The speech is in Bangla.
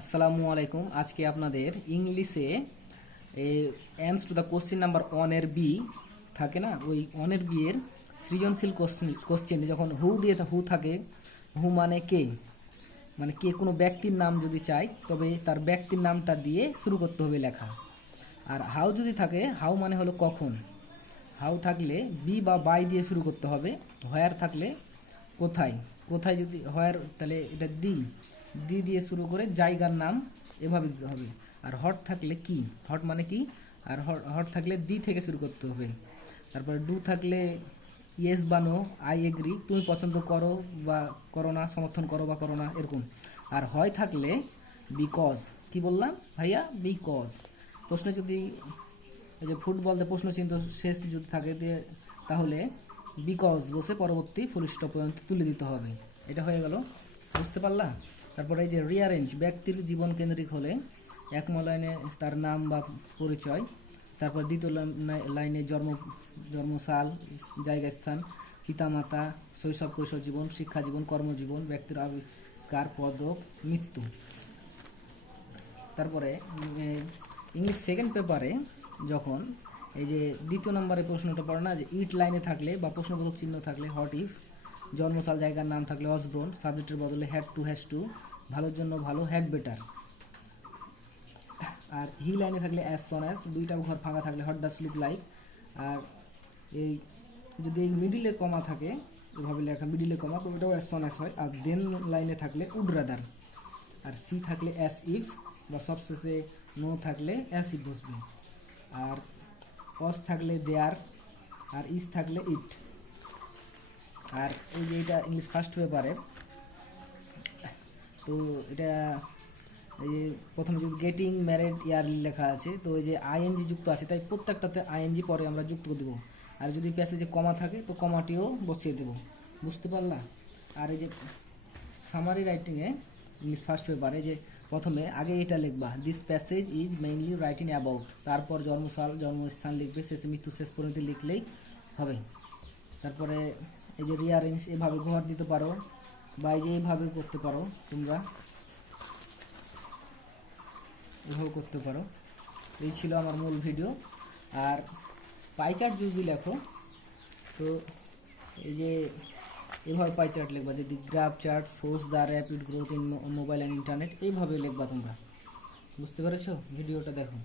আসসালামু আলাইকুম। আজকে আপনাদের ইংলিশে অ্যান্স টু দ্য কোশ্চেন নাম্বার 1 এর বি থাকে না, ওই 1 এর বি এর সৃজনশীল কোশ্চেন যখন হু থাকে, হু মানে কে, মানে কে কোনো ব্যক্তির নাম যদি চাই তবে তার ব্যক্তির নামটা দিয়ে শুরু করতে হবে লেখা। আর হাউ যদি থাকে, হাউ মানে হলো কখন, হাউ থাকলে বি বা বাই দিয়ে শুরু করতে হবে। হোয়ার থাকলে কোথায়, কোথায় যদি হোয়ার তাহলে এটা দি দি দিয়ে শুরু করে জায়গার নাম এভাবে দিতে হবে। আর হট থাকলে কি, হট মানে কি, আর হট থাকলে দি থেকে শুরু করতে হবে। তারপরে ডু থাকলে ইয়েস বা নো, আই এগ্রি, তুমি পছন্দ করো বা করো না, সমর্থন করো বা করো না, এরকম। আর হয় থাকলে বিকজ, কি বললাম ভাইয়া, বিকজ। প্রশ্ন যদি এই যে ফুটবল প্রশ্ন চিহ্ন শেষ যদি থাকে তাহলে বিকজ বসে পরবর্তী ফুল স্টপ পর্যন্ত তুলে দিতে হবে। এটা হয়ে গেল, বুঝতে পারলা? তারপরে এই যে রিয়ারেঞ্জ, ব্যক্তির জীবন কেন্দ্রিক হলে এক লাইনে তার নাম বা পরিচয়, তারপর দ্বিতীয় লাইনে জন্মসাল, জায়গা, স্থান, পিতামাতা, শৈশব কৈশোর জীবন, শিক্ষা জীবন, কর্মজীবন, ব্যক্তির আবিষ্কার, পদক, মৃত্যু। তারপরে ইংলিশ সেকেন্ড পেপারে যখন এই যে দ্বিতীয় নম্বরে প্রশ্নটা পড়ে না, যে ইট লাইনে থাকলে বা প্রশ্নবোধক চিহ্ন থাকলে হট ইফ, জন্মসাল জায়গার নাম থাকলে অসব্রন, সাবজেক্টের বদলে হ্যাড টু, হ্যাজ টু, ভালোর জন্য ভালো, হ্যাড বেটার। আর হি লাইনে থাকলে অ্যাজ সন অ্যাজ, দুইটা ঘর ফাঁকা থাকলে হট ডাস লুক লাইক। আর এই যদি এই মিডিলে কমা থাকে, এভাবে লেখা মিডিলে কমা, তো ওটাও অ্যাজ সন অ্যাজ হয়। আর দেন লাইনে থাকলে উড রাদার। আর সি থাকলে অ্যাজ ইফ, বা সবশেষে নো থাকলে অ্যাজ ইফ বসবে। আর অস থাকলে দেয়ার, আর ইস থাকলে ইট। আর এই যে এটা ইংলিশ ফার্স্ট পেপারের, তো এটা এই যে প্রথমে যদি গেটিং ম্যারিড ইয়ারলি লেখা আছে, তো ওই যে আইএনজি যুক্ত আছে, তাই প্রত্যেকটাতে আইএনজি পরে আমরা যুক্ত করে দেবো। আর যদি প্যাসেজে কমা থাকে তো কমাটিও বসিয়ে দেবো, বুঝতে পারলা? আর এই যে সামারি রাইটিংয়ে ইংলিশ ফার্স্ট পেপারে যে প্রথমে আগে এটা লিখবা, this passage is mainly writing about, তারপর জন্মসাল জন্মস্থান লিখবে, শেষে মৃত্যু শেষ পর্যন্ত লিখলেই হবে। তারপরে এই যে রিয়ারেঞ্জ, এভাবে ঘর দিতে পারো বা এই যে এইভাবে করতে পারো, তোমরা এভাবে করতে পারো। এই ছিল আমার মূল ভিডিও। আর পাইচার্ট যদি লেখো, তো এই যে এভাবে পাই চার্ট লিখবা, যে the graph chart shows the rapid growth in mobile and internet, এইভাবে লিখবা তোমরা। বুঝতে পেরেছো? ভিডিওটা দেখো।